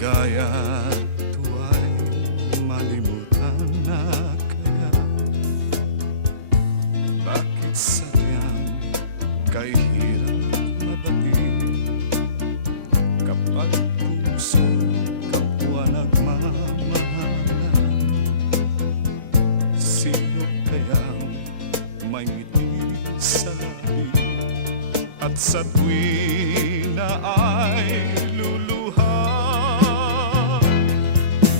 Ligaya tuwa'y malimutan na kaya. Bakit sadyang kay hirap mabati kapag puso kapwa nagmamahalan? Sino kayang may ngiti sa labi at sa tuwi na ay luluha?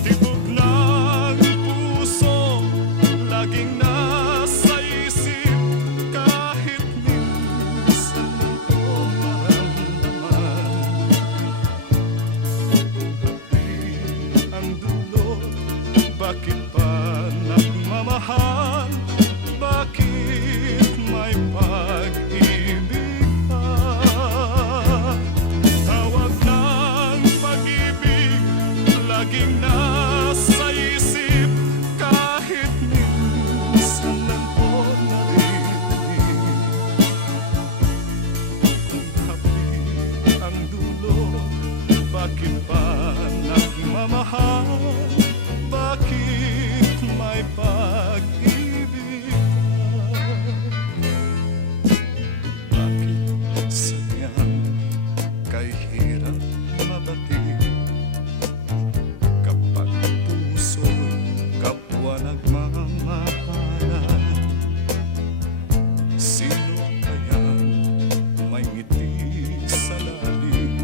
Tibok ng puso laging nasa isip, kahit minsan ko maramdaman. Hati ang dulo, bakit pa nagmamahal? Bakit may pag-ibig pa? Tawag ng pag-ibig laging nasa isip, kahit minsan lang ko narinig. Kung hapdi ang dulo, bakit pa nagmamahal? Bakit may pag-ibig pa? Bakit sadyang kay hirap mabati kapag puso kapwa nagmamahalan? Sino kayang may ngiti sa labi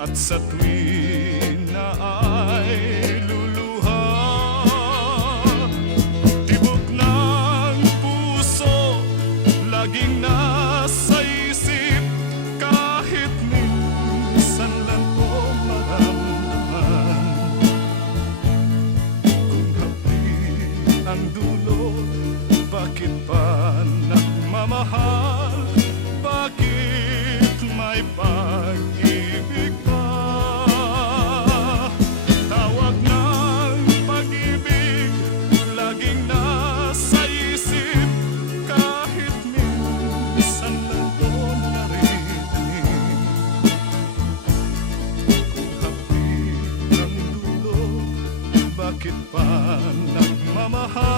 at sa tuwi na ay luluha? Tibok ng puso laging nasa isip, kahit minsan lang ko maramdaman. Kung hapdi ang dulo, bakit pa nagmamahal? Bakit may pag-ibig pa? Tawag ng pag-ibig laging nasa isip, kahit minsan lang ko narinig. Kung hapdi ang dulo, bakit pa nagmamahal?